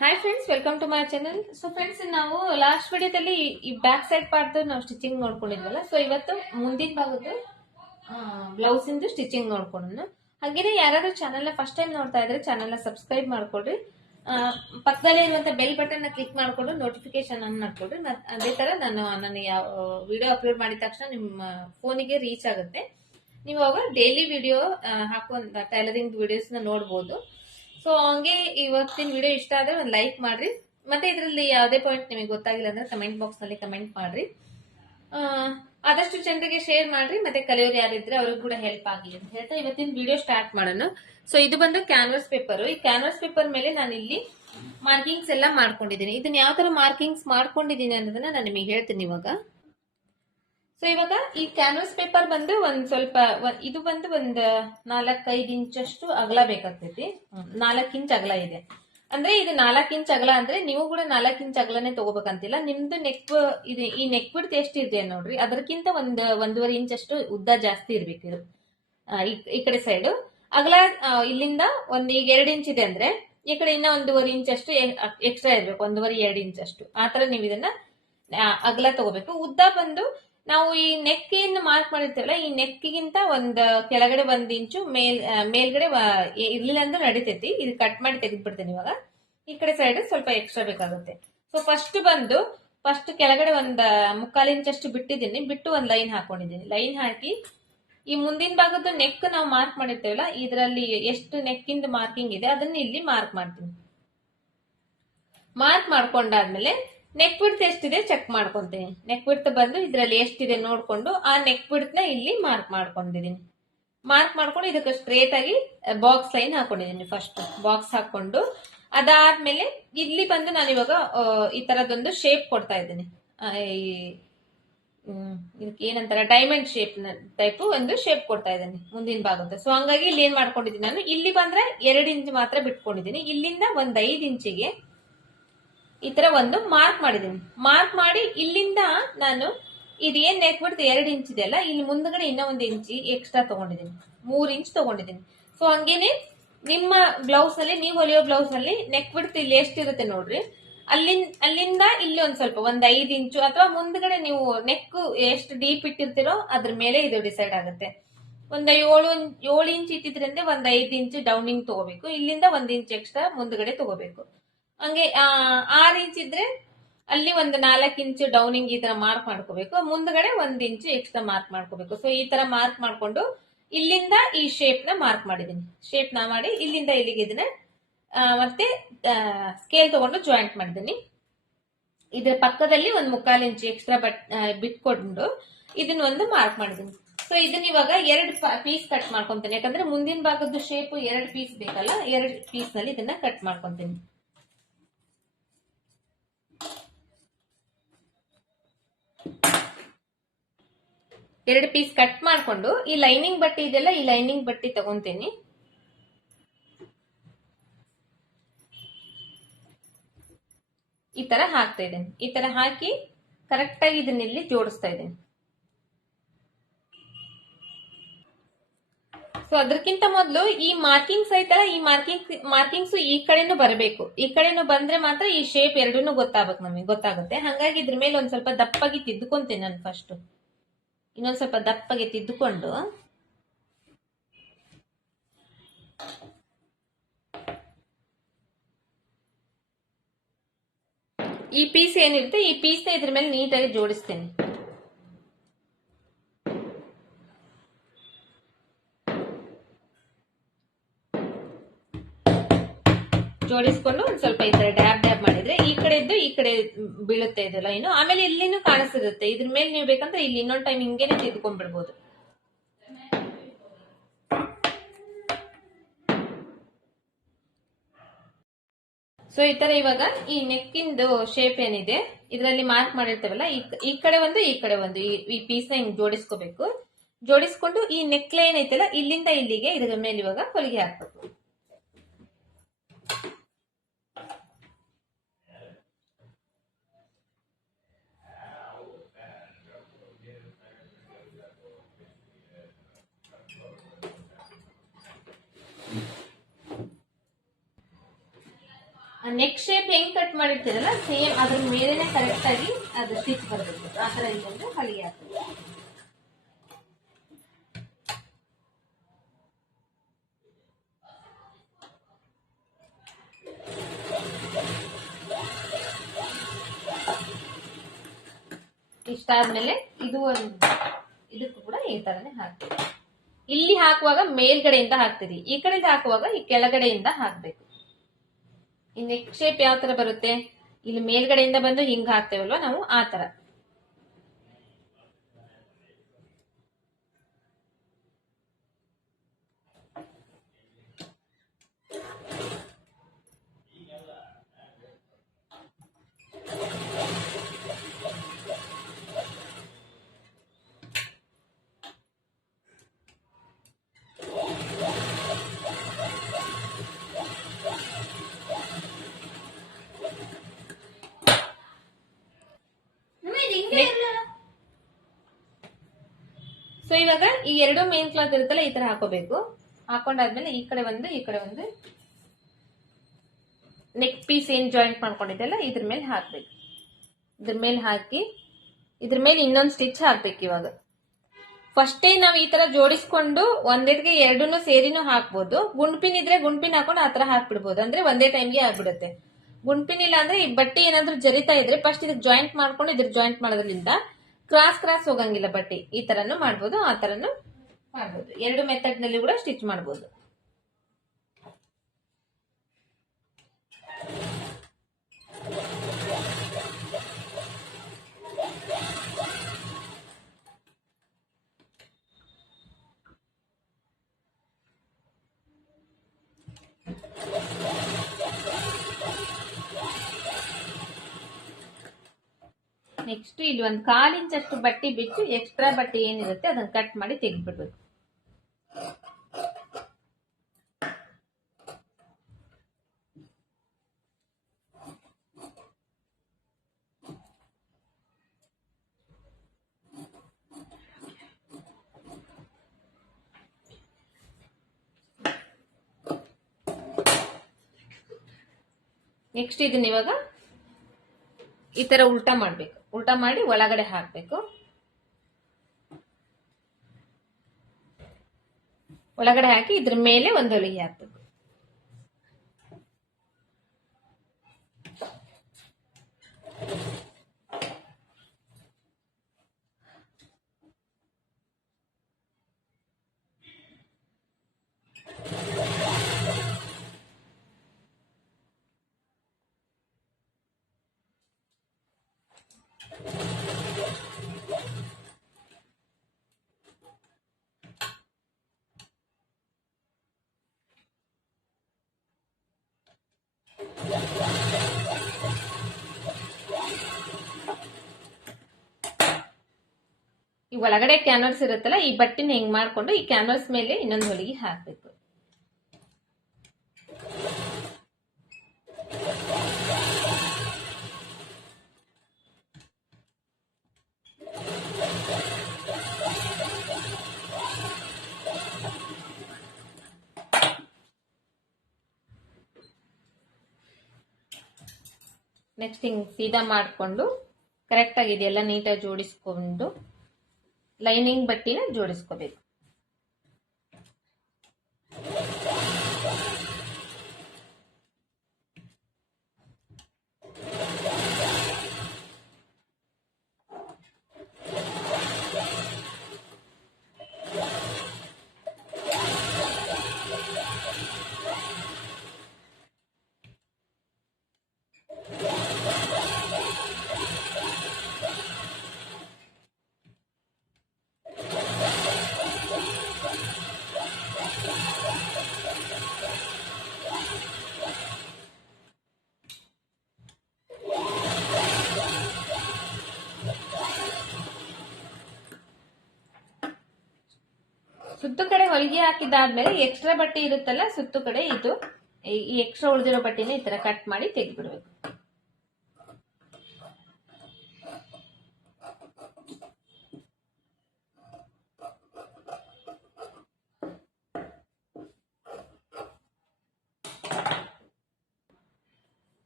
Hi friends welcome to my channel so friends ನಾವು last ವಿಡಿಯೋದಲ್ಲಿ ಈ ಬ್ಯಾಕ್ ಸೈಡ್ ಪಾರ್ಟ್ ನಾವು ಸ್ಟಿಚಿಂಗ್ ನೋಡ್ಕೊಂಡಿದ್ವಲ್ಲ ಸೊ ಇವತ್ತು ಮುಂದಿನ ಭಾಗದ್ದು ಬ್ಲೌಸ್ ಇಂದು ಸ್ಟಿಚಿಂಗ್ ನೋಡ್ಕೊಳ್ಳೋಣ. ಹಾಗೇನೆ ಯಾರಾದ್ರೂ ಚಾನಲ್ ಫಸ್ಟ್ ಟೈಮ್ ನೋಡ್ತಾ ಇದ್ರೆ ಚಾನಲ್ ಸಬ್ಸ್ಕ್ರೈಬ್ ಮಾಡ್ಕೊಳ್ರಿ. ಪಕ್ಕದಲ್ಲಿ ಇರುವಂತ ಬೆಲ್ ಬಟನ್ ಕ್ಲಿಕ್ ಮಾಡ್ಕೊಂಡು ನೋಟಿಫಿಕೇಶನ್ ಮಾಡ್ಕೊಡ್ರಿ ಮತ್ ಅದೇ ತರ ನಾನು ನಾನು ವಿಡಿಯೋ ಅಪ್ಲೋಡ್ ಮಾಡಿದ ತಕ್ಷಣ ನಿಮ್ಮ ಫೋನಿಗೆ ರೀಚ್ ಆಗುತ್ತೆ. ನೀವು ಅವಾಗ ಡೈಲಿ ವಿಡಿಯೋ ಹಾಕೋ ಟೈಲರಿಂಗ್ ವಿಡಿಯೋಸ್ ನೋಡ್ಬೋದು. ಸೊ ಹಂಗೆ ಇವತ್ತಿನ ವಿಡಿಯೋ ಇಷ್ಟ ಆದರೆ ಒಂದು ಲೈಕ್ ಮಾಡ್ರಿ. ಮತ್ತೆ ಇದರಲ್ಲಿ ಯಾವುದೇ ಪಾಯಿಂಟ್ ನಿಮಗೆ ಗೊತ್ತಾಗಿಲ್ಲ ಅಂದ್ರೆ ಕಮೆಂಟ್ ಬಾಕ್ಸ್ನಲ್ಲಿ ಕಮೆಂಟ್ ಮಾಡ್ರಿ. ಆದಷ್ಟು ಜನರಿಗೆ ಶೇರ್ ಮಾಡ್ರಿ, ಮತ್ತೆ ಕಲಿಯೋರು ಯಾರಿದ್ರೆ ಅವ್ರಿಗೂ ಕೂಡ ಹೆಲ್ಪ್ ಆಗಲಿ ಅಂತ ಹೇಳ್ತಾ ಇವತ್ತಿನ ವಿಡಿಯೋ ಸ್ಟಾರ್ಟ್ ಮಾಡೋಣ. ಸೊ ಇದು ಬಂದು ಕ್ಯಾನ್ವಸ್ ಪೇಪರು ಈ ಕ್ಯಾನ್ವಸ್ ಪೇಪರ್ ಮೇಲೆ ನಾನು ಇಲ್ಲಿ ಮಾರ್ಕಿಂಗ್ಸ್ ಎಲ್ಲ ಮಾಡ್ಕೊಂಡಿದ್ದೀನಿ. ಇದನ್ನ ಯಾವ ಥರ ಮಾರ್ಕಿಂಗ್ಸ್ ಮಾಡ್ಕೊಂಡಿದ್ದೀನಿ ಅನ್ನೋದನ್ನ ನಾನು ನಿಮಗೆ ಹೇಳ್ತೀನಿ ಇವಾಗ. ಸೊ ಇವಾಗ ಈ ಕ್ಯಾನ್ವಸ್ ಪೇಪರ್ ಬಂದು ಒಂದ್ ಸ್ವಲ್ಪ ಇದು ಬಂದು ಒಂದ್ ನಾಲ್ಕೈದು ಇಂಚಷ್ಟು ಅಗಲ ಬೇಕಾಗ್ತೈತಿ. ನಾಲ್ಕು ಇಂಚ್ ಅಗಲ ಇದೆ. ಅಂದ್ರೆ ಇದು ನಾಲ್ಕು ಇಂಚ್ ಅಗಲ ಅಂದ್ರೆ ನೀವು ಕೂಡ ನಾಲ್ಕು ಇಂಚ್ ಅಗಲನೇ ತಗೋಬೇಕಂತಿಲ್ಲ. ನಿಮ್ದು ನೆಕ್ ಇದು. ಈ ನೆಕ್ ಬಿಡ್ತ್ ಎಷ್ಟಿದೆ ನೋಡ್ರಿ? ಅದಕ್ಕಿಂತ ಒಂದ್ ಒಂದೂವರೆ ಇಂಚ್ ಅಷ್ಟು ಉದ್ದ ಜಾಸ್ತಿ ಇರ್ಬೇಕು ಇದು. ಈ- ಕಡೆ ಸೈಡ್ ಅಗಲ ಇಲ್ಲಿಂದ ಒಂದ್ ಈಗ ಎರಡು ಇಂಚ್ ಇದೆ ಅಂದ್ರೆ ಈ ಕಡೆ ಇನ್ನ ಒಂದೂವರೆ ಇಂಚ್ ಅಷ್ಟು ಎಕ್ಸ್ಟ್ರಾ ಇರ್ಬೇಕು. ಒಂದೂವರೆ, ಎರಡು ಇಂಚ್ ಅಷ್ಟು ಆತರ ನೀವು ಇದನ್ನ ಅಗಲ ತಗೋಬೇಕು. ಉದ್ದ ಬಂದು ನಾವು ಈ ನೆಕ್ ಮಾರ್ಕ್ ಮಾಡಿರ್ತೀವಲ್ಲ, ಈ ನೆಕ್ಕಿಗಿಂತ ಒಂದ್, ಕೆಳಗಡೆ ಒಂದ್ ಇಂಚು, ಮೇಲ್ ಮೇಲ್ಗಡೆ ಇರ್ಲಿಲ್ಲ ಅಂದ್ರೆ ನಡಿತೈತಿ. ಇದು ಕಟ್ ಮಾಡಿ ತೆಗೆದ್ಬಿಡ್ತೇನೆ ಇವಾಗ. ಈ ಕಡೆ ಸೈಡ್ ಸ್ವಲ್ಪ ಎಕ್ಸ್ಟ್ರಾ ಬೇಕಾಗುತ್ತೆ. ಸೊ ಫಸ್ಟ್ ಬಂದು ಫಸ್ಟ್ ಕೆಳಗಡೆ ಒಂದ್ ಮುಕ್ಕಾಲು ಇಂಚಷ್ಟು ಬಿಟ್ಟಿದ್ದೀನಿ. ಬಿಟ್ಟು ಒಂದ್ ಲೈನ್ ಹಾಕೊಂಡಿದ್ದೀನಿ. ಲೈನ್ ಹಾಕಿ, ಈ ಮುಂದಿನ ಭಾಗದ ನೆಕ್ ನಾವು ಮಾರ್ಕ್ ಮಾಡಿರ್ತೇವಲ್ಲ, ಇದರಲ್ಲಿ ಎಷ್ಟು ನೆಕ್ ಇಂದ ಮಾರ್ಕಿಂಗ್ ಇದೆ, ಅದನ್ನ ಇಲ್ಲಿ ಮಾರ್ಕ್ ಮಾಡ್ತೀನಿ. ಮಾರ್ಕ್ ಮಾಡ್ಕೊಂಡಾದ್ಮೇಲೆ ನೆಕ್ ಬಿಡ್ತ್ ಎಷ್ಟಿದೆ ಚೆಕ್ ಮಾಡ್ಕೊಂತೀನಿ. ನೆಕ್ ಬಿಡ್ತ್ ಬಂದು ಇದರಲ್ಲಿ ಎಷ್ಟಿದೆ ನೋಡ್ಕೊಂಡು ಆ ನೆಕ್ ಬಿಡ್ತ್ನ ಇಲ್ಲಿ ಮಾರ್ಕ್ ಮಾಡ್ಕೊಂಡಿದೀನಿ ಮಾರ್ಕ್ ಮಾಡ್ಕೊಂಡು ಇದಕ್ಕೆ ಸ್ಟ್ರೇಟ್ ಆಗಿ ಬಾಕ್ಸ್ ಲೈನ್ ಹಾಕೊಂಡಿದೀನಿ ಫಸ್ಟ್ ಬಾಕ್ಸ್ ಹಾಕೊಂಡು ಅದಾದ್ಮೇಲೆ ಇಲ್ಲಿ ಬಂದು ನಾನು ಇವಾಗ ಈ ತರದೊಂದು ಶೇಪ್ ಕೊಡ್ತಾ ಇದ್ದೀನಿ. ಇದಕ್ಕೆ ಏನಂತಾರ ಡೈಮಂಡ್ ಶೇಪ್ ಟೈಪ್ ಒಂದು ಶೇಪ್ ಕೊಡ್ತಾ ಇದ್ದೀನಿ ಮುಂದಿನ ಭಾಗದ ಸೊ ಹಂಗಾಗಿ ಇಲ್ಲಿ ಏನ್ ಮಾಡ್ಕೊಂಡಿದ್ದೀನಿ ನಾನು, ಇಲ್ಲಿ ಬಂದ್ರೆ ಎರಡು ಇಂಚ್ ಮಾತ್ರ ಬಿಟ್ಕೊಂಡಿದ್ದೀನಿ. ಇಲ್ಲಿಂದ ಒಂದ್ ಐದು ಇಂಚಿಗೆ ಈ ತರ ಒಂದು ಮಾರ್ಕ್ ಮಾಡಿದ್ದೀನಿ. ಮಾರ್ಕ್ ಮಾಡಿ ಇಲ್ಲಿಂದ ನಾನು ಇದು ಏನ್ ನೆಕ್ ಬಿಡ್ತು ಎರಡು ಇಂಚ್ ಇದೆಯಲ್ಲ ಇಲ್ಲಿ ಮುಂದ್ಗಡೆ ಇನ್ನೂ ಒಂದು ಇಂಚಿ ಎಕ್ಸ್ಟ್ರಾ ತಗೊಂಡಿದ್ದೀನಿ. ಮೂರ್ ಇಂಚ್ ತಗೊಂಡಿದ್ದೀನಿ. ಸೊ ಹಂಗೇನೆ ನಿಮ್ಮ ಬ್ಲೌಸ್ ಅಲ್ಲಿ, ನೀವು ಹೊಲಿಯೋ ಬ್ಲೌಸ್ ಅಲ್ಲಿ ನೆಕ್ ಬಿಡ್ತು ಇಲ್ಲಿ ಎಷ್ಟಿರುತ್ತೆ ನೋಡ್ರಿ. ಅಲ್ಲಿಂದ ಅಲ್ಲಿಂದ ಇಲ್ಲಿ ಒಂದ್ ಸ್ವಲ್ಪ, ಒಂದ್ ಐದ್ ಇಂಚು ಅಥವಾ ಮುಂದ್ಗಡೆ ನೀವು ನೆಕ್ ಎಷ್ಟು ಡೀಪ್ ಇಟ್ಟಿರ್ತೀರೋ ಅದ್ರ ಮೇಲೆ ಇದು ಡಿಸೈಡ್ ಆಗುತ್ತೆ. ಒಂದ್ ಏಳು ಏಳು ಇಂಚ್ ಇಟ್ಟಿದ್ರಿಂದ ಒಂದ್ ಐದ್ ಇಂಚ್ ಡೌನಿಂಗ್ ತಗೋಬೇಕು. ಇಲ್ಲಿಂದ ಒಂದ್ ಇಂಚ್ ಎಕ್ಸ್ಟ್ರಾ ಮುಂದ್ಗಡೆ ತಗೋಬೇಕು. ಹಂಗೆ ಆರು ಇಂಚ್ ಇದ್ರೆ ಅಲ್ಲಿ ಒಂದು ನಾಲ್ಕು ಇಂಚು ಡೌನಿಂಗ್ ಈ ತರ ಮಾರ್ಕ್ ಮಾಡ್ಕೋಬೇಕು. ಮುಂದ್ಗಡೆ ಒಂದ್ ಇಂಚು ಎಕ್ಸ್ಟ್ರಾ ಮಾರ್ಕ್ ಮಾಡ್ಕೋಬೇಕು. ಸೊ ಈ ತರ ಮಾರ್ಕ್ ಮಾಡ್ಕೊಂಡು ಇಲ್ಲಿಂದ ಈ ಶೇಪ್ನ ಮಾರ್ಕ್ ಮಾಡಿದೀನಿ ಶೇಪ್ನ ಮಾಡಿ ಇಲ್ಲಿಂದ ಇಲ್ಲಿಗೆ ಇದನ್ನ ಮತ್ತೆ ಸ್ಕೇಲ್ ತಗೊಂಡು ಜಾಯಿಂಟ್ ಮಾಡಿದೀನಿ ಇದ್ರ ಪಕ್ಕದಲ್ಲಿ ಒಂದು ಮುಕ್ಕಾಲು ಇಂಚು ಎಕ್ಸ್ಟ್ರಾ ಬಟ್ ಬಿಟ್ಕೊಂಡು ಇದನ್ನ ಒಂದು ಮಾರ್ಕ್ ಮಾಡಿದೀನಿ ಸೊ ಇದನ್ನ ಇವಾಗ ಎರಡು ಪೀಸ್ ಕಟ್ ಮಾಡ್ಕೊಂತೀನಿ. ಯಾಕಂದ್ರೆ ಮುಂದಿನ ಭಾಗದ ಶೇಪ್ ಎರಡು ಪೀಸ್ ಬೇಕಲ್ಲ, ಎರಡು ಪೀಸ್ನಲ್ಲಿ ಇದನ್ನ ಕಟ್ ಮಾಡ್ಕೊಂತೀನಿ. ಎರಡು ಪೀಸ್ ಕಟ್ ಮಾಡ್ಕೊಂಡು ಈ ಲೈನಿಂಗ್ ಬಟ್ಟೆ ಇದೆಲ್ಲ ಈ ಲೈನಿಂಗ್ ಬಟ್ಟೆ ತಗೊಂತೀನಿ. ಈ ತರ ಹಾಕ್ತಾ ಇದ್ದೇನೆ. ಈ ತರ ಹಾಕಿ ಕರೆಕ್ಟ್ ಆಗಿ ಇದನ್ನ ಇಲ್ಲಿ ಜೋಡಿಸ್ತಾ ಇದ್ದೇನೆ. ಸೊ ಅದಕ್ಕಿಂತ ಮೊದಲು ಈ ಮಾರ್ಕಿಂಗ್ಸ್ ಐತಲ್ಲ, ಈ ಮಾರ್ಕಿಂಗ್ ಮಾರ್ಕಿಂಗ್ಸ್ ಈ ಕಡೆನೂ ಬರಬೇಕು. ಈ ಕಡೆನೂ ಬಂದ್ರೆ ಮಾತ್ರ ಈ ಶೇಪ್ ಎರಡೂ ಗೊತ್ತಾಗಬೇಕು ನಮಗೆ, ಗೊತ್ತಾಗುತ್ತೆ. ಹಂಗಾಗಿ ಇದ್ರ ಮೇಲೆ ಒಂದ್ ಸ್ವಲ್ಪ ದಪ್ಪಾಗಿ ತಿದ್ದುಕೊಂತೀನಿ ನಾನು ಫಸ್ಟ್ ಇನ್ನೊಂದ್ ಸ್ವಲ್ಪ ದಪ್ಪಗೆ ತಿದ್ದುಕೊಂಡು ಈ ಪೀಸ್ ಏನಿರುತ್ತೆ? ಈ ಪೀಸ್ನ ಇದ್ರ ಮೇಲೆ ನೀಟಾಗಿ ಜೋಡಿಸ್ತೇನೆ. ಜೋಡಿಸ್ಕೊಂಡು ಒಂದ್ ಸ್ವಲ್ಪ ಈ ತರ ಡ್ಯಾಬ್ ಡ್ಯಾಬ್ ಮಾಡಿದ್ರೆ ಈ ಕಡೆ ಇದ್ದು ಈ ಕಡೆ ಬೀಳುತ್ತೆ ಇದು ಲೈನು ಆಮೇಲೆ ಇಲ್ಲಿನೂ ಕಾಣಿಸಿರುತ್ತೆ. ಇದ್ರ ಮೇಲೆ ನೀವು ಬೇಕಂದ್ರೆ ಇಲ್ಲಿ ಇನ್ನೊಂದು ಟೈಮ್ ಹಿಂಗೇನೆ ತಿದ್ಕೊಂಡ್ಬಿಡ್ಬೋದು. ಸೊ ಈ ತರ ಇವಾಗ ಈ ನೆಕ್ಕಿಂದು ಶೇಪ್ ಏನಿದೆ, ಇದರಲ್ಲಿ ಮಾರ್ಕ್ ಮಾಡಿರ್ತೇವಲ್ಲ, ಈ ಕಡೆ ಒಂದು, ಈ ಕಡೆ ಒಂದು. ಈ- ಈ ಪೀಸ್ನ ಹಿಂಗ್ ಜೋಡಿಸ್ಕೋಬೇಕು. ಜೋಡಿಸ್ಕೊಂಡು ಈ ನೆಕ್ ಲೈನ್ ಐತಲ್ಲ, ಇಲ್ಲಿಂದ ಇಲ್ಲಿಗೆ ಇದರ ಮೇಲೆ ಇವಾಗ ಹೊಲಿಗೆ ಹಾಕ್ಬೇಕು. ನೆಕ್ ಶೇಪ್ ಹೆಂಗ್ ಕಟ್ ಮಾಡಿರ್ತೀರಲ್ಲ ಸೇಮ್ ಅದ್ರ ಮೇಲೆನೆ ಕರೆಕ್ಟ್ ಆಗಿ ಅದು ಸ್ಟಿಚ್ ಬರ್ಬೇಕು ಆ ತರ ಇದ್ದಂದ್ರೆ ಹಳಿ ಆಗ್ತದೆ. ಇಷ್ಟಾದ್ಮೇಲೆ ಇದು ಒಂದು, ಇದಕ್ಕೂ ಕೂಡ ಈ ತರನೇ ಹಾಕ್ತೀವಿ ಇಲ್ಲಿ ಹಾಕುವಾಗ ಮೇಲ್ಗಡೆಯಿಂದ ಹಾಕ್ತೀರಿ, ಈ ಕಡೆಯಿಂದ ಹಾಕುವಾಗ ಈ ಕೆಳಗಡೆಯಿಂದ ಹಾಕ್ಬೇಕು. ಈ ನೆಕ್ ಶೇಪ್ ಯಾವ ತರ ಬರುತ್ತೆ? ಇಲ್ಲಿ ಮೇಲ್ಗಡೆಯಿಂದ ಬಂದು ಹಿಂಗ್ ಹಾಕ್ತೇವಲ್ವಾ ನಾವು ಆ ತರ. ಇವಾಗ ಈ ಎರಡು ಮೇನ್ ಕ್ಲಾತ್ ಇರುತ್ತಲ್ಲ, ಈ ತರ ಹಾಕೋಬೇಕು. ಹಾಕೊಂಡಾದ್ಮೇಲೆ ಈ ಕಡೆ ಒಂದು, ಈ ಕಡೆ ಒಂದು. ನೆಕ್ ಪೀಸ್ ಏನ್ ಜಾಯಿಂಟ್ ಮಾಡ್ಕೊಂಡಿದ್ದೆಲ್ಲ, ಇದ್ರ ಮೇಲೆ ಹಾಕ್ಬೇಕು. ಇದ್ರ ಮೇಲೆ ಹಾಕಿ, ಇದ್ರ ಮೇಲೆ ಇನ್ನೊಂದು ಸ್ಟಿಚ್ ಹಾಕ್ಬೇಕು ಇವಾಗ. ಫಸ್ಟೇ ನಾವು ಈ ತರ ಜೋಡಿಸ್ಕೊಂಡು ಒಂದೇಟ್ಗೆ ಎರಡನ್ನೂ ಸೇರಿನೂ ಹಾಕ್ಬೋದು. ಗುಂಡ್ಪಿನ್ ಇದ್ರೆ ಗುಂಡ್ಪಿನ್ ಹಾಕೊಂಡು ಆ ತರ ಹಾಕ್ಬಿಡ್ಬೋದು. ಅಂದ್ರೆ ಒಂದೇ ಟೈಮ್ಗೆ ಆಗ್ಬಿಡುತ್ತೆ. ಗುಂಡ್ಪಿನ್ ಇಲ್ಲ ಅಂದ್ರೆ ಈ ಬಟ್ಟೆ ಏನಾದ್ರೂ ಜರಿತಾ ಇದ್ರೆ ಫಸ್ಟ್ ಇದಕ್ಕೆ ಜಾಯಿಂಟ್ ಮಾಡ್ಕೊಂಡು ಇದ್ರ ಜಾಯಿಂಟ್ ಮಾಡೋದ್ರಿಂದ ಕ್ರಾಸ್ ಕ್ರಾಸ್ ಹೋಗಂಗಿಲ್ಲ ಬಟ್ಟೆ. ಈ ತರನು ಮಾಡ್ಬೋದು, ಆ ತರನು ಮಾಡ್ಬೋದು. ಎರಡು ಮೆಥಡ್ನಲ್ಲಿ ಕೂಡ ಸ್ಟಿಚ್ ಮಾಡ್ಬೋದು. ನೆಕ್ಸ್ಟ್ ಇಲ್ಲಿ ಒಂದು ಕಾಲ್ ಇಂಚಷ್ಟು ಬಟ್ಟೆ ಬಿಟ್ಟು ಎಕ್ಸ್ಟ್ರಾ ಬಟ್ಟೆ ಏನಿರುತ್ತೆ ಅದನ್ನ ಕಟ್ ಮಾಡಿ ತೆಗೆದ್ಬಿಡ್ಬೇಕು. ನೆಕ್ಸ್ಟ್ ಇದನ್ನ ಇವಾಗ ಈ ತರ ಉಲ್ಟಾ ಮಾಡ್ಬೇಕು. ಉಲ್ಟಾ ಮಾಡಿ ಒಳಗಡೆ ಹಾಕಬೇಕು. ಒಳಗಡೆ ಹಾಕಿ ಇದ್ರ ಮೇಲೆ ಒಂದು ಹೊಲಿಗೆ ಹಾಕ್ಬೇಕು. ಒಳಗಡೆ ಕ್ಯಾನ್ವರ್ಸ್ ಇರುತ್ತಲ್ಲ, ಈ ಬಟ್ಟೆನ ಹೆಂಗ್ ಮಾಡ್ಕೊಂಡು ಈ ಕ್ಯಾನ್ವರ್ಸ್ ಮೇಲೆ ಇನ್ನೊಂದು ಹೊಲಿಗೆ ಹಾಕ್ಬೇಕು. ನೆಕ್ಸ್ಟ್ ಹಿಂಗ್ ಸೀದಾ ಮಾಡಿಕೊಂಡು ಕರೆಕ್ಟ್ ಆಗಿ ಇದೆಲ್ಲ ನೀಟಾಗಿ ಜೋಡಿಸ್ಕೊಂಡು ಲೈನಿಂಗ್ ಬಟ್ಟಿನ ಜೋಡಿಸ್ಕೋಬೇಕು. ಸುತ್ತು ಕಡೆ ಹೊಲಿಗೆ ಹಾಕಿದಾದ್ಮೇಲೆ ಎಕ್ಸ್ಟ್ರಾ ಬಟ್ಟೆ ಇರುತ್ತಲ್ಲ, ಸುತ್ತು ಕಡೆ ಇದು, ಈ ಎಕ್ಸ್ಟ್ರಾ ಉಳಿದಿರೋ ಬಟ್ಟೆನ ಈ ತರ ಕಟ್ ಮಾಡಿ ತೆಗೆದ್ಬಿಡ್ಬೇಕು.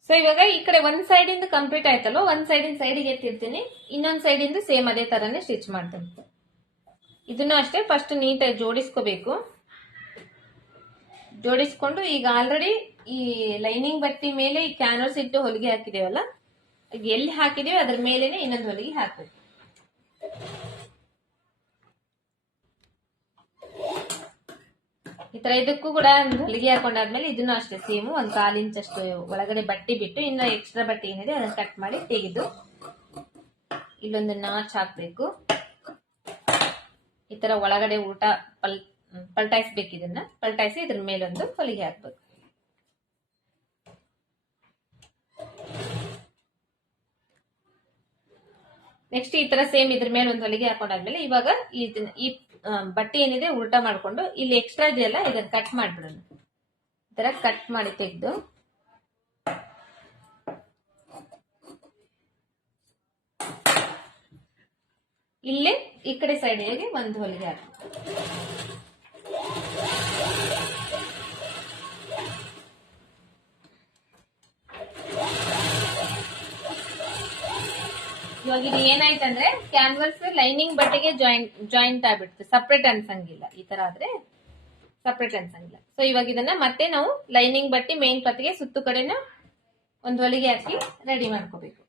ಸೊ ಇವಾಗ ಈ ಕಡೆ ಒಂದ್ ಸೈಡ್ ಇಂದ ಕಂಪ್ಲೀಟ್ ಆಯ್ತಲ್ಲ ಒಂದ್ ಸೈಡ್ ಇಂದ ಸೈಡಿಗೆ ಎತ್ತಿರ್ತೀನಿ. ಇನ್ನೊಂದ್ ಸೈಡ್ ಇಂದ ಸೇಮ್ ಅದೇ ತರಾನೇ ಸ್ಟಿಚ್ ಮಾಡ್ತೀನಿ. ಇದನ್ನು ಅಷ್ಟೇ ಫಸ್ಟ್ ನೀಟಾಗಿ ಜೋಡಿಸ್ಕೋಬೇಕು. ಜೋಡಿಸ್ಕೊಂಡು ಈಗ ಆಲ್ರೆಡಿ ಈ ಲೈನಿಂಗ್ ಬಟ್ಟಿ ಮೇಲೆ ಈ ಕ್ಯಾನರ್ಸ್ ಇಟ್ಟು ಹೊಲಿಗೆ ಹಾಕಿದೇವಲ್ಲ ಎಲ್ಲಿ ಹಾಕಿದೀವಿ ಅದ್ರ ಮೇಲೇನೆ ಇನ್ನೊಂದು ಹೊಲಿಗೆ ಹಾಕಬೇಕು. ಈ ತರ ಇದಕ್ಕೂ ಕೂಡ ಹೊಲಿಗೆ ಹಾಕೊಂಡಾದ್ಮೇಲೆ ಇದನ್ನು ಅಷ್ಟೇ ಸೇಮ್ ಒಂದ್ ಕಾಲ್ ಇಂಚ್ ಅಷ್ಟು ಒಳಗಡೆ ಬಟ್ಟೆ ಬಿಟ್ಟು ಇನ್ನು ಎಕ್ಸ್ಟ್ರಾ ಬಟ್ಟೆ ಏನಿದೆ ಅದನ್ನ ಕಟ್ ಮಾಡಿ ತೆಗೆದು ಇಲ್ಲೊಂದು ನಾಚ್ ಹಾಕ್ಬೇಕು. ತರ ಒಳಗಡೆ ಊಟ ಪಲ್, ಪಲ್ಟಾಯಿಸ್ಬೇಕು ಇದನ್ನ. ಪಲ್ಟಾಯಿಸಿ ಇದ್ರ ಮೇಲೊಂದು ಹೊಲಿಗೆ ಹಾಕ್ಬೇಕು. ನೆಕ್ಸ್ಟ್ ಈ ತರ ಸೇಮ್ ಇದ್ರ ಮೇಲೆ ಒಂದು ಹೊಲಿಗೆ ಹಾಕೊಂಡಾದ್ಮೇಲೆ ಇವಾಗ ಈ ಬಟ್ಟೆ ಏನಿದೆ ಉಲ್ಟಾ ಮಾಡ್ಕೊಂಡು ಇಲ್ಲಿ ಎಕ್ಸ್ಟ್ರಾ ಇದೆಯಲ್ಲ, ಇದನ್ನ ಕಟ್ ಮಾಡ್ಬಿಡೋಣ. ಈ ತರ ಕಟ್ ಮಾಡಿ ತೆಗೆದು. ಇಲ್ಲೇ ಈ ಕಡೆ ಸೈಡಿಗೆ ಒಂದು ಹೊಲಿಗೆ ಹಾಕಿ ಇವಾಗ ಇದು ಏನಾಯ್ತಂದ್ರೆ ಕ್ಯಾನ್ವಸ್ ಲೈನಿಂಗ್ ಬಟ್ಟೆಗೆ ಜಾಯಿಂಟ್ ಜಾಯಿಂಟ್ ಆಗ್ಬಿಡ್ತು. ಸಪ್ರೇಟ್ ಅನ್ಸಂಗಿಲ್ಲ. ಈ ತರ ಆದ್ರೆ ಸಪ್ರೇಟ್ ಅನ್ಸಂಗಿಲ್ಲ. ಸೊ ಇವಾಗ ಇದನ್ನ ಮತ್ತೆ ನಾವು ಲೈನಿಂಗ್ ಬಟ್ಟೆ ಮೇನ್ ಪತ್ತೆಗೆ ಸುತ್ತು ಕಡೆನ ಒಂದು ಹೊಲಿಗೆ ಹಾಕಿ ರೆಡಿ ಮಾಡ್ಕೋಬೇಕು.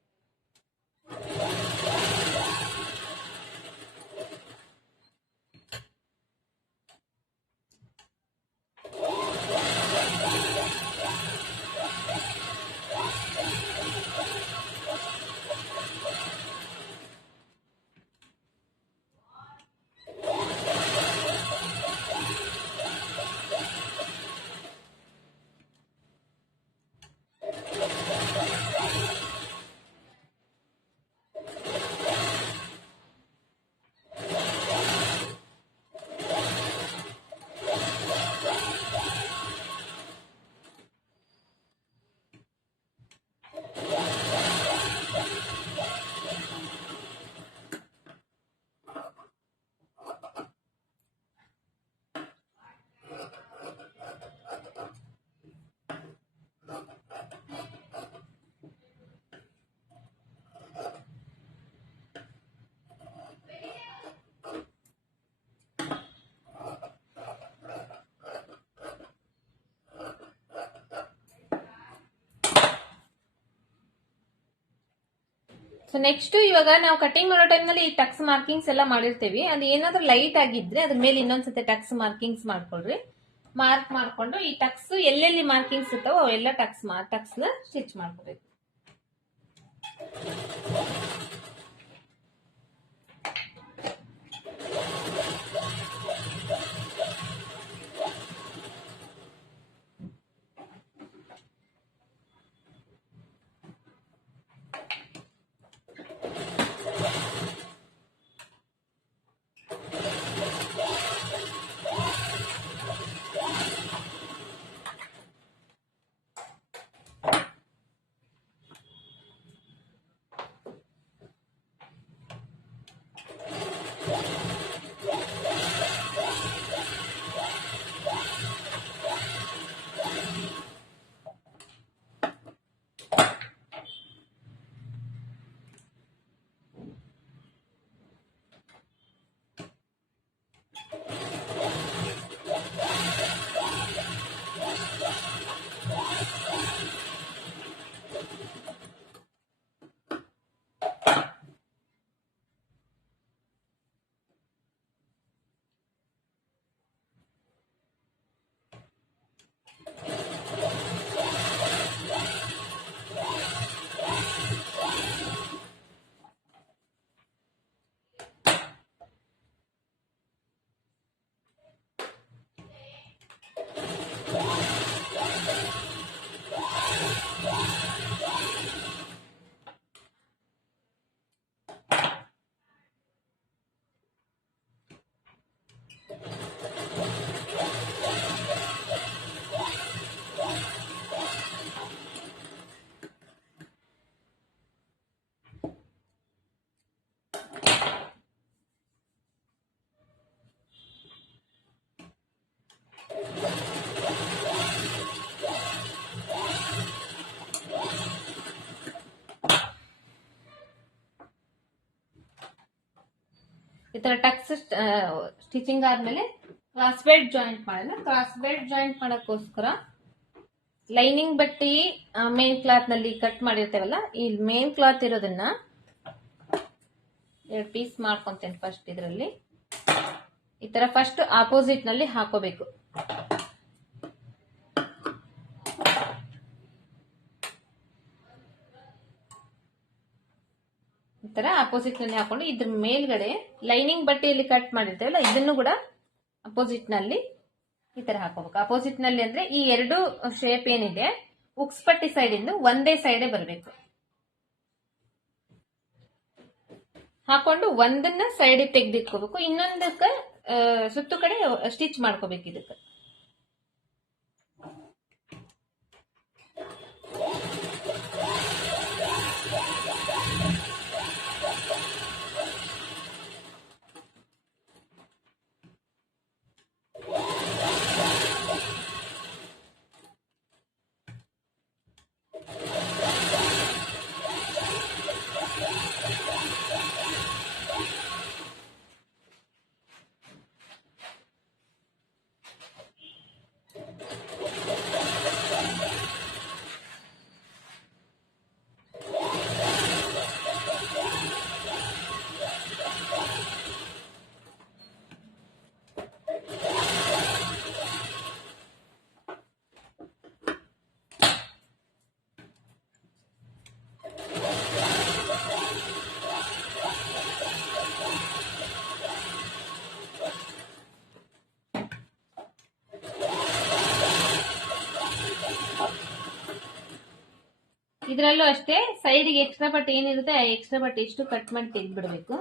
ಸೊ ನೆಕ್ಸ್ಟ್ ಇವಾಗ ನಾವು ಕಟಿಂಗ್ ಮಾಡೋ ಟೈಮ್ನಲ್ಲಿ ಈ ಟಕ್ಸ್ ಮಾರ್ಕಿಂಗ್ಸ್ ಎಲ್ಲ ಮಾಡಿರ್ತೀವಿ. ಅದು ಏನಾದ್ರೂ ಲೈಟ್ ಆಗಿದ್ರೆ ಅದ್ರ ಮೇಲೆ ಇನ್ನೊಂದ್ಸತಿ ಟಕ್ಸ್ ಮಾರ್ಕಿಂಗ್ಸ್ ಮಾಡ್ಕೊಳ್ರಿ. ಮಾರ್ಕ್ ಮಾಡಿಕೊಂಡು ಈ ಟಕ್ಸ್ ಎಲ್ಲೆಲ್ಲಿ ಮಾರ್ಕಿಂಗ್ಸ್ ಇರ್ತಾವೋ ಅವೆಲ್ಲ ಟಕ್ಸ್ ಟಕ್ಸ್ನ ಸ್ಟಿಚ್ ಮಾಡ್ಕೋಬೇಕು. ಈ ತರ ಟಕ್ಸ್ ಸ್ಟಿಚಿಂಗ್ ಆದ್ಮೇಲೆ ಕ್ರಾಸ್ ಬೆಡ್ ಜಾಯಿಂಟ್ ಮಾಡೋಣ ಕ್ರಾಸ್ ಬೆಡ್ ಜಾಯಿಂಟ್ ಮಾಡಕ್ಕೋಸ್ಕರ ಲೈನಿಂಗ್ ಬಟ್ಟಿ ಮೇನ್ ಕ್ಲಾತ್ನಲ್ಲಿ ಕಟ್ ಮಾಡಿರ್ತೇವಲ್ಲ, ಈ ಮೇನ್ ಕ್ಲಾತ್ ಇರೋದನ್ನ ಎರಡು ಪೀಸ್ ಮಾಡ್ಕೊಂತೇನೆ ಫಸ್ಟ್ ಇದರಲ್ಲಿ. ಈ ತರ ಫಸ್ಟ್ ಆಪೋಸಿಟ್ನಲ್ಲಿ ಹಾಕೋಬೇಕು. ಈ ತರ ಆಪೋಸಿಟ್ನಲ್ಲಿ ಹಾಕೊಂಡು ಇದ್ರ ಮೇಲ್ಗಡೆ ಲೈನಿಂಗ್ ಬಟ್ಟೆಯಲ್ಲಿ ಕಟ್ ಮಾಡಿರ್ತೇವಲ್ಲ, ಇದನ್ನು ಕೂಡ ಅಪೋಸಿಟ್ನಲ್ಲಿ ಈ ತರ ಹಾಕೋಬೇಕು ಅಪೋಸಿಟ್ನಲ್ಲಿ ಅಂದ್ರೆ ಈ ಎರಡು ಶೇಪ್ ಏನಿದೆ ಉಕ್ಸ್ ಪಟ್ಟಿ ಸೈಡ್ ಇಂದ ಒಂದೇ ಸೈಡೇ ಬರಬೇಕು. ಹಾಕೊಂಡು ಒಂದನ್ನ ಸೈಡ್ ತೆಗೆದಿಟ್ಕೋಬೇಕು. ಇನ್ನೊಂದಕ್ಕೆ ಸುತ್ತು ಕಡೆ ಸ್ಟಿಚ್ ಮಾಡ್ಕೋಬೇಕು ಇದಕ್ಕೆ. ಇದರಲ್ಲೂ ಅಷ್ಟೇ ಸೈಡ್ಗೆ ಎಕ್ಸ್ಟ್ರಾ ಬಟ್ ಏನಿರುತ್ತೆ ಆ ಎಕ್ಸ್ಟ್ರಾ ಬಟ್ಟೆ ಇಷ್ಟು ಕಟ್ ಮಾಡಿ ತೆಗೆದ್ಬಿಡ್ಬೇಕು.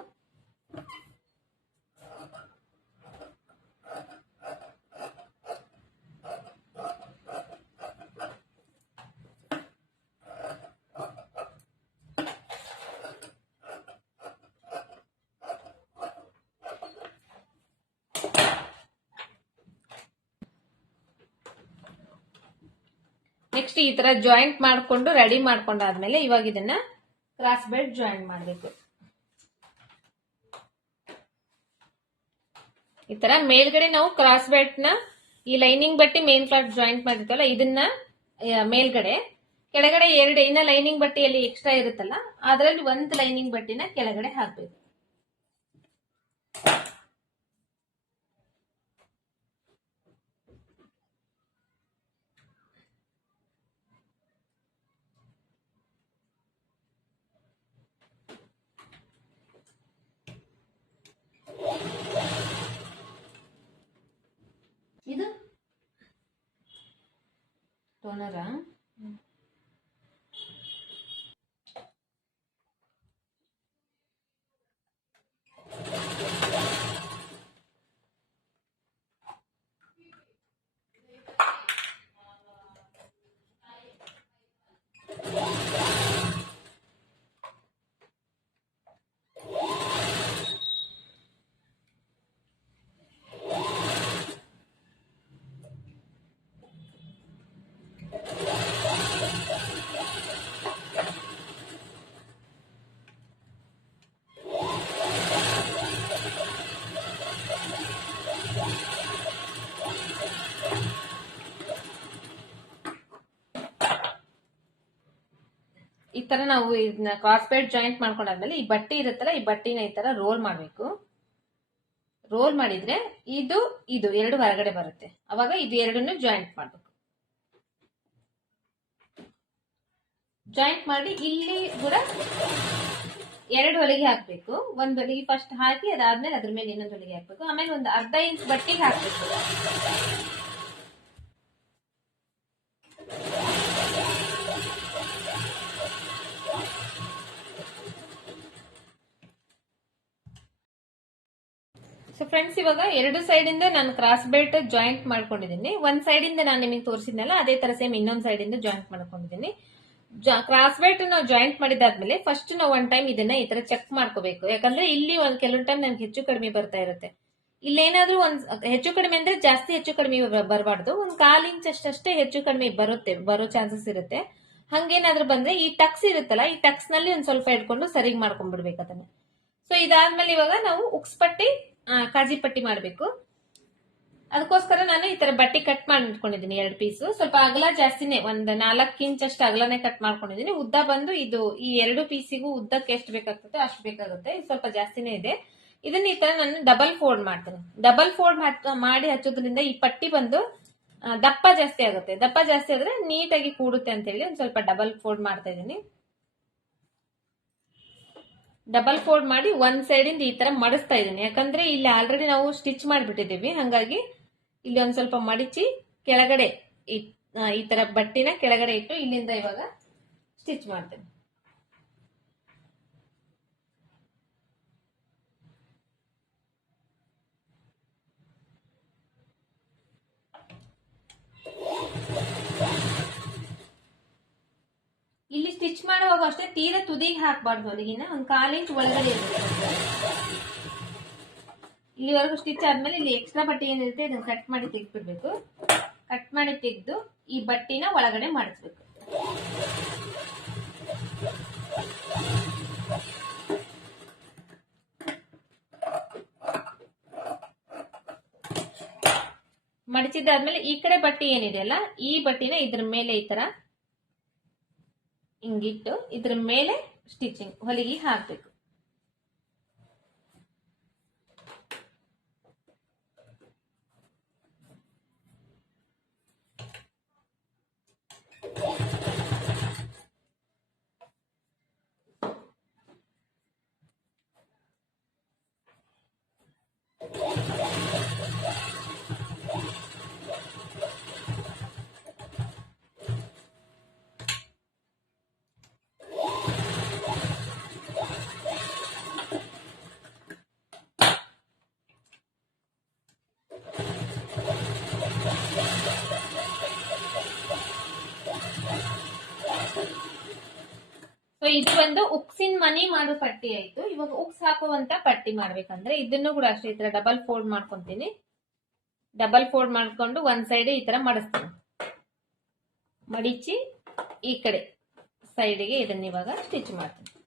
ನೆಕ್ಸ್ಟ್ ಈ ತರ ಜಾಯಿಂಟ್ ಮಾಡ್ಕೊಂಡು ರೆಡಿ ಮಾಡ್ಕೊಂಡಾದ್ಮೇಲೆ ಇವಾಗ ಇದನ್ನ ಕ್ರಾಸ್ ಬೆಲ್ಟ್ ಜಾಯಿಂಟ್ ಮಾಡಬೇಕು. ಈ ತರ ಮೇಲ್ಗಡೆ ನಾವು ಕ್ರಾಸ್ ಬೆಲ್ಟ್ನ ಈ ಲೈನಿಂಗ್ ಬಟ್ಟಿ ಮೇನ್ ಕ್ಲಾತ್ ಜಾಯಿಂಟ್ ಮಾಡಿರ್ತೀವಲ್ಲ, ಇದನ್ನ ಮೇಲ್ಗಡೆ. ಕೆಳಗಡೆ ಎರಡು, ಇನ್ನ ಲೈನಿಂಗ್ ಬಟ್ಟೆಯಲ್ಲಿ ಎಕ್ಸ್ಟ್ರಾ ಇರುತ್ತಲ್ಲ, ಅದರಲ್ಲಿ ಒಂದು ಲೈನಿಂಗ್ ಬಟ್ಟಿನ ಕೆಳಗಡೆ ಹಾಕ್ಬೇಕು. కొనరా? ತರ ನಾವು ಇದನ್ನ ಕ್ರಾಸ್ ಬೆಲ್ಟ್ ಜಾಯಿಂಟ್ ಮಾಡ್ಕೊಂಡಾದ್ಮೇಲೆ ಈ ಬಟ್ಟೆ ಇರುತ್ತಲ್ಲ, ಈ ಬಟ್ಟೆನ ಈ ತರ ರೋಲ್ ಮಾಡ್ಬೇಕು. ರೋಲ್ ಮಾಡಿದ್ರೆ ಇದು ಇದು ಎರಡು ಹೊರಗಡೆ ಬರುತ್ತೆ. ಅವಾಗ ಇದು ಎರಡನ್ನು ಜಾಯಿಂಟ್ ಮಾಡ್ಬೇಕು. ಜಾಯಿಂಟ್ ಮಾಡಿ ಇಲ್ಲಿ ಕೂಡ ಎರಡು ಹೊಲಿಗೆ ಹಾಕ್ಬೇಕು. ಒಂದ್ ಹೊಲಿಗೆ ಫಸ್ಟ್ ಹಾಕಿ ಅದಾದ್ಮೇಲೆ ಅದ್ರ ಮೇಲೆ ಇನ್ನೊಂದು ಹೊಲಿಗೆ ಹಾಕ್ಬೇಕು. ಆಮೇಲೆ ಒಂದು ಅರ್ಧ ಇಂಚ್ ಬಟ್ಟೆಗೆ ಹಾಕ್ಬೇಕು. ಸೊ ಫ್ರೆಂಡ್ಸ್ ಇವಾಗ ಎರಡು ಸೈಡ್ ಇಂದ ನಾನು ಕ್ರಾಸ್ ಬೆಲ್ಟ್ ಜಾಯಿಂಟ್ ಮಾಡ್ಕೊಂಡಿದ್ದೀನಿ. ಒಂದ್ ಸೈಡ್ ಇಂದ ನಾನು ನಿಮಗೆ ತೋರಿಸಿದ್ನಲ್ಲ ಅದೇ ತರ ಸೇಮ್ ಇನ್ನೊಂದ್ ಸೈಡ್ ಇಂದ ಜಾಯಿಂಟ್ ಮಾಡ್ಕೊಂಡಿದ್ದೀನಿ ಕ್ರಾಸ್ ಬೆಲ್ಟ್ ನಾವು ಜಾಯಿಂಟ್ ಮಾಡಿದಾದ್ಮೇಲೆ ಫಸ್ಟ್ ನಾವು ಒನ್ ಟೈಮ್ ಇದನ್ನ ಈ ತರ ಚೆಕ್ ಮಾಡ್ಕೋಬೇಕು. ಯಾಕಂದ್ರೆ ಇಲ್ಲಿ ಒಂದ್ ಕೆಲವೊಂದ್ ಟೈಮ್ ನಮ್ಗೆ ಹೆಚ್ಚು ಕಡಿಮೆ ಬರ್ತಾ ಇರುತ್ತೆ. ಇಲ್ಲೇನಾದ್ರೂ ಒಂದ್ ಹೆಚ್ಚು ಕಡಿಮೆ ಅಂದ್ರೆ ಜಾಸ್ತಿ ಹೆಚ್ಚು ಕಡಿಮೆ ಬರಬಾರ್ದು. ಒಂದ್ ಕಾಲ್ ಇಂಚ್ ಅಷ್ಟೇ ಹೆಚ್ಚು ಕಡಿಮೆ ಬರುತ್ತೆ ಬರೋ ಚಾನ್ಸಸ್ ಇರುತ್ತೆ. ಹಂಗೇನಾದ್ರೂ ಬಂದ್ರೆ ಈ ಟಕ್ಸ್ ಇರುತ್ತಲ್ಲ ಈ ಟಕ್ಸ್ನಲ್ಲಿ ಒಂದ್ ಸ್ವಲ್ಪ ಇಟ್ಕೊಂಡು ಸರಿಗ್ ಮಾಡ್ಕೊಂಡ್ಬಿಡ್ಬೇಕು ಅದನ್ನ. ಸೊ ಇದಾದ್ಮೇಲೆ ಇವಾಗ ನಾವು ಉಕ್ಸ್ ಪಟ್ಟಿ ಆ, ಕಾಜಿ ಪಟ್ಟಿ ಮಾಡಬೇಕು. ಅದಕ್ಕೋಸ್ಕರ ನಾನು ಈ ತರ ಬಟ್ಟೆ ಕಟ್ ಮಾಡಿ ಇಟ್ಕೊಂಡಿದ್ದೀನಿ ಎರಡು ಪೀಸ್. ಸ್ವಲ್ಪ ಅಗಲ ಜಾಸ್ತಿನೇ, ಒಂದ್ ನಾಲ್ಕು ಇಂಚ್ ಅಷ್ಟು ಅಗಲನೇ ಕಟ್ ಮಾಡ್ಕೊಂಡಿದ್ದೀನಿ. ಉದ್ದ ಬಂದು ಇದು ಈ ಎರಡು ಪೀಸಿಗೂ ಉದ್ದಕ್ಕೆ ಎಷ್ಟು ಬೇಕಾಗ್ತದೆ ಅಷ್ಟು ಬೇಕಾಗುತ್ತೆ. ಸ್ವಲ್ಪ ಜಾಸ್ತಿನೇ ಇದೆ. ಇದನ್ನ ಈ ತರ ನಾನು ಡಬಲ್ ಫೋಲ್ಡ್ ಮಾಡ್ತೇನೆ. ಡಬಲ್ ಫೋಲ್ಡ್ ಮಾಡಿ ಹಚ್ಚೋದ್ರಿಂದ ಈ ಪಟ್ಟಿ ಬಂದು ದಪ್ಪ ಜಾಸ್ತಿ ಆಗುತ್ತೆ. ದಪ್ಪ ಜಾಸ್ತಿ ಆದ್ರೆ ನೀಟಾಗಿ ಕೂಡುತ್ತೆ ಅಂತ ಹೇಳಿ ಒಂದ್ ಸ್ವಲ್ಪ ಡಬಲ್ ಫೋಲ್ಡ್ ಮಾಡ್ತಾ ಇದ್ದೀನಿ. ಡಬಲ್ ಫೋಲ್ಡ್ ಮಾಡಿ ಒಂದು ಇಂದ ಈ ತರ ಮಡಿಸ್ತಾ ಇದ್ದೀನಿ. ಯಾಕಂದ್ರೆ ಇಲ್ಲಿ ಆಲ್ರೆಡಿ ನಾವು ಸ್ಟಿಚ್ ಮಾಡಿಬಿಟ್ಟಿದ್ದೀವಿ. ಹಂಗಾಗಿ ಇಲ್ಲಿ ಒಂದ್ ಸ್ವಲ್ಪ ಮಡಿಚಿ ಕೆಳಗಡೆ ಈ- ಈ ತರ ಬಟ್ಟಿನ ಕೆಳಗಡೆ ಇಟ್ಟು ಇಲ್ಲಿಂದ ಇವಾಗ ಸ್ಟಿಚ್ ಮಾಡ್ತೇನೆ. ಇಲ್ಲಿ ಸ್ಟಿಚ್ ಮಾಡುವಾಗ ಅಷ್ಟೇ ತೀರ ತುದಿಗೆ ಹಾಕ್ಬಾರ್ದು ಹೊಲಿಗಿನ. ಒಂದ್ ಕಾಲ್ ಇಂಚ್ ಒಳಗಡೆ ಇರುತ್ತೆ. ಇಲ್ಲಿವರೆಗೂ ಸ್ಟಿಚ್ ಆದ್ಮೇಲೆ ಇಲ್ಲಿ ಎಕ್ಸ್ಟ್ರಾ ಬಟ್ಟೆ ಏನಿರುತ್ತೆ ಇದನ್ನ ಕಟ್ ಮಾಡಿ ತೆಗೆದ್ಬಿಡ್ಬೇಕು. ಕಟ್ ಮಾಡಿ ತೆಗೆದು ಈ ಬಟ್ಟಿನ ಒಳಗಡೆ ಮಾಡಿಸ್ಬೇಕು. ಮಡಿಚಿದ್ದಾದ್ಮೇಲೆ ಈ ಕಡೆ ಬಟ್ಟೆ ಏನಿದೆ ಅಲ್ಲ ಈ ಬಟ್ಟಿನ ಇದ್ರ ಮೇಲೆ ಈ ತರ ಹಿಂಗಿಟ್ಟು ಇದ್ರ ಮೇಲೆ ಸ್ಟಿಚಿಂಗ್ ಹೊಲಿಗೆ ಹಾಕ್ಬೇಕು. ಇದು ಒಂದು ಉಕ್ಸಿನ ಮನಿ ಮಾಡೋ ಪಟ್ಟಿ ಆಯ್ತು. ಇವಾಗ ಉಕ್ಸ್ ಹಾಕುವಂತ ಪಟ್ಟಿ ಮಾಡ್ಬೇಕಂದ್ರೆ ಇದನ್ನು ಕೂಡ ಅಷ್ಟೇ, ಈ ತರ ಡಬಲ್ ಫೋಲ್ಡ್ ಮಾಡ್ಕೊಂತೀನಿ. ಡಬಲ್ ಫೋಲ್ಡ್ ಮಾಡ್ಕೊಂಡು ಒಂದ್ ಸೈಡ್ ಈ ತರ ಮಡಿಸ್ತೀನಿ. ಮಡಿಚಿ ಈ ಕಡೆ ಸೈಡ್ಗೆ ಇದನ್ನ ಇವಾಗ ಸ್ಟಿಚ್ ಮಾಡ್ತೀನಿ.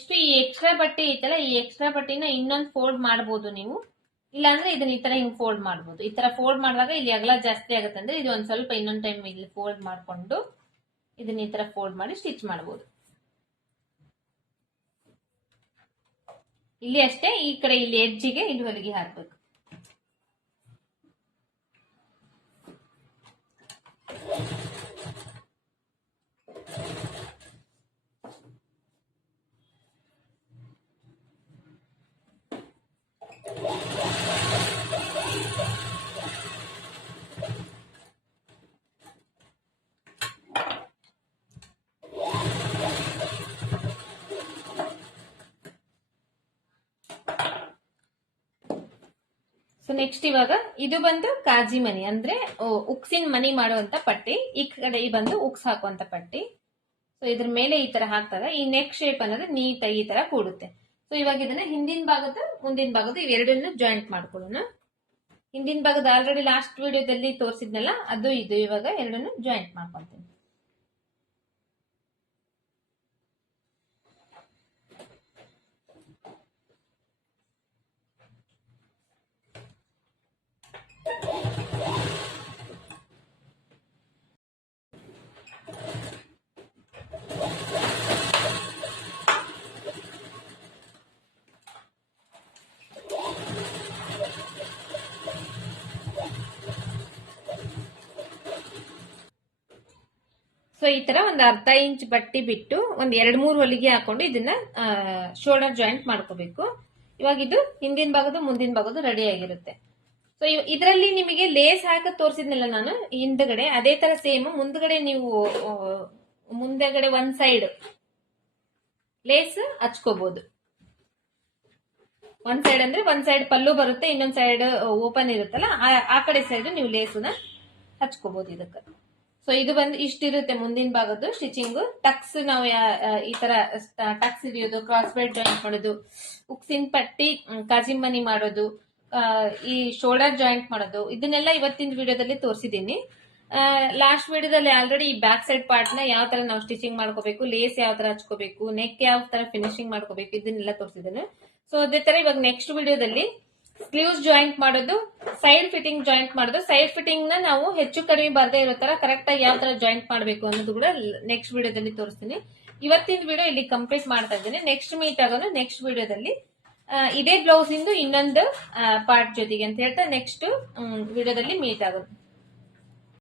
ನೆಕ್ಸ್ಟ್ ಈ ಎಕ್ಸ್ಟ್ರಾ ಬಟ್ಟೆ ಐತಲ್ಲ, ಈ ಎಕ್ಸ್ಟ್ರಾ ಬಟ್ಟೆನ ಇನ್ನೊಂದು ಫೋಲ್ಡ್ ಮಾಡ್ಬೋದು ನೀವು. ಇಲ್ಲಾಂದ್ರೆ ಇದನ್ನ ಈ ತರ ಹಿಂಗ್ ಫೋಲ್ಡ್ ಮಾಡ್ಬೋದು. ಈ ತರ ಫೋಲ್ಡ್ ಮಾಡುವಾಗ ಇಲ್ಲಿ ಅಗಲ ಜಾಸ್ತಿ ಆಗುತ್ತೆ ಅಂದ್ರೆ ಇದು ಒಂದ್ ಸ್ವಲ್ಪ ಇನ್ನೊಂದ್ ಟೈಮ್ ಇಲ್ಲಿ ಫೋಲ್ಡ್ ಮಾಡ್ಕೊಂಡು ಇದನ್ನ ಈ ತರ ಫೋಲ್ಡ್ ಮಾಡಿ ಸ್ಟಿಚ್ ಮಾಡ್ಬೋದು. ಇಲ್ಲಿ ಅಷ್ಟೇ, ಈ ಕಡೆ ಇಲ್ಲಿ ಎಡ್ಜಿಗೆ ಇಲ್ಲಿ ಹೊಲಿಗೆ ಹಾಕ್ಬೇಕು. ಸೊ ನೆಕ್ಸ್ಟ್ ಇವಾಗ ಇದು ಬಂದು ಕಾಜಿ ಮನಿ. ಅಂದ್ರೆ ಉಕ್ಸಿನ ಮನಿ ಮಾಡುವಂತ ಪಟ್ಟಿ. ಈ ಕಡೆ ಬಂದು ಉಕ್ಸ್ ಹಾಕುವಂತ ಪಟ್ಟಿ. ಸೊ ಇದ್ರ ಮೇಲೆ ಈ ತರ ಹಾಕ್ತಾರೆ. ಈ ನೆಕ್ ಶೇಪ್ ಅನ್ನೋದು ನೀಟಾಗಿ ಈ ತರ ಕೂಡುತ್ತೆ. ಸೊ ಇವಾಗ ಇದನ್ನ ಹಿಂದಿನ ಭಾಗದ, ಮುಂದಿನ ಭಾಗದ ಇವೆರಡನ್ನು ಜಾಯಿಂಟ್ ಮಾಡ್ಕೊಳ್ಳೋಣ. ಹಿಂದಿನ ಭಾಗದ ಆಲ್ರೆಡಿ ಲಾಸ್ಟ್ ವಿಡಿಯೋದಲ್ಲಿ ತೋರಿಸಿದ್ನಲ್ಲ, ಅದು ಇದು. ಇವಾಗ ಎರಡನ್ನು ಜಾಯಿಂಟ್ ಮಾಡ್ಕೊಂತೀನಿ ಸೊ ಈ ತರ ಒಂದ್ ಅರ್ಧ ಇಂಚ್ ಬಟ್ಟಿ ಬಿಟ್ಟು ಒಂದ್ ಎರಡ್ ಮೂರು ಹೊಲಿಗೆ ಹಾಕೊಂಡು ಇದನ್ನ ಶೋಲ್ಡರ್ ಜಾಯಿಂಟ್ ಮಾಡ್ಕೋಬೇಕು. ಇವಾಗ ಇದು ಹಿಂದಿನ ಭಾಗದ ಮುಂದಿನ ಭಾಗದ ರೆಡಿ ಆಗಿರುತ್ತೆ. ಸೊ ಇದರಲ್ಲಿ ನಿಮಗೆ ಲೇಸ್ ಹಾಕ ತೋರಿಸಿದ್ನಲ್ಲ ನಾನು, ಹಿಂದಗಡೆ. ಅದೇ ತರ ಸೇಮ್ ಮುಂದ್ಗಡೆ ನೀವು ಮುಂದುಗಡೆ ಒಂದ್ ಸೈಡ್ ಲೇಸ್ ಹಚ್ಕೋಬಹುದು ಒಂದ್ ಸೈಡ್ ಅಂದ್ರೆ ಒಂದ್ ಸೈಡ್ ಪಲ್ಲು ಬರುತ್ತೆ, ಇನ್ನೊಂದ್ ಸೈಡ್ ಓಪನ್ ಇರುತ್ತಲ್ಲ, ಆ- ಆ ಕಡೆ ಸೈಡ್ ನೀವು ಲೇಸನ್ನ ಹಚ್ಕೋಬಹುದು ಇದಕ್ಕೆ. ಸೊ ಇದು ಬಂದು ಇಷ್ಟಿರುತ್ತೆ ಮುಂದಿನ ಭಾಗದ್ದು ಸ್ಟಿಚಿಂಗ್ ಟಕ್ಸ್ ನಾವು ಈ ತರ ಟಕ್ಸ್ ಹಿಡಿಯೋದು ಕ್ರಾಸ್ ಬೆಡ್ ಜಾಯಿಂಟ್ ಮಾಡೋದು, ಉಕ್ಸಿನ ಪಟ್ಟಿ ಕಾಜಿಂಬನಿ ಮಾಡೋದು ಈ ಶೋಲ್ಡರ್ ಜಾಯಿಂಟ್ ಮಾಡೋದು, ಇದನ್ನೆಲ್ಲ ಇವತ್ತಿನ ವಿಡಿಯೋದಲ್ಲಿ ತೋರಿಸಿದ್ದೀನಿ. ಲಾಸ್ಟ್ ವಿಡಿಯೋದಲ್ಲಿ ಆಲ್ರೆಡಿ ಈ ಬ್ಯಾಕ್ ಸೈಡ್ ಪಾರ್ಟ್ನ ಯಾವ ತರ ನಾವು ಸ್ಟಿಚಿಂಗ್ ಮಾಡ್ಕೋಬೇಕು ಲೇಸ್ ಯಾವ ತರ ಹಚ್ಕೋಬೇಕು ನೆಕ್ ಯಾವ ತರ ಫಿನಿಶಿಂಗ್ ಮಾಡ್ಕೋಬೇಕು, ಇದನ್ನೆಲ್ಲ ತೋರಿಸಿದ್ದೇನೆ. ಸೊ ಅದೇ ತರ ಇವಾಗ ನೆಕ್ಸ್ಟ್ ವಿಡಿಯೋದಲ್ಲಿ ಸ್ಲೀವ್ಸ್ ಜಾಯಿಂಟ್ ಮಾಡೋದು ಸೈಡ್ ಫಿಟ್ಟಿಂಗ್ ಜಾಯಿಂಟ್ ಮಾಡೋದು. ಸೈಡ್ ಫಿಟ್ಟಿಂಗ್ನ ನಾವು ಹೆಚ್ಚು ಕಡಿಮೆ ಬರದೇ ಇರೋ ತರ ಕರೆಕ್ಟ್ ಆಗಿ ಯಾವ ತರ ಜಾಯಿಂಟ್ ಮಾಡಬೇಕು ಅನ್ನೋದು ಕೂಡ ನೆಕ್ಸ್ಟ್ ವಿಡಿಯೋದಲ್ಲಿ ತೋರಿಸ್ತೀನಿ. ಇವತ್ತಿನ ವಿಡಿಯೋ ಇಲ್ಲಿ ಕಂಪ್ಲೀಟ್ ಮಾಡ್ತಾ ಇದ್ದೀನಿ. ನೆಕ್ಸ್ಟ್ ಮೀಟ್ ಆಗೋಣ ನೆಕ್ಸ್ಟ್ ವಿಡಿಯೋದಲ್ಲಿ ಇದೇ ಬ್ಲೌಸ್ ಇಂದು ಇನ್ನೊಂದು ಪಾರ್ಟ್ ಜೊತೆಗೆ ಅಂತ ಹೇಳ್ತಾ ನೆಕ್ಸ್ಟ್ ವಿಡಿಯೋದಲ್ಲಿ ಮೀಟ್ ಆಗೋದು.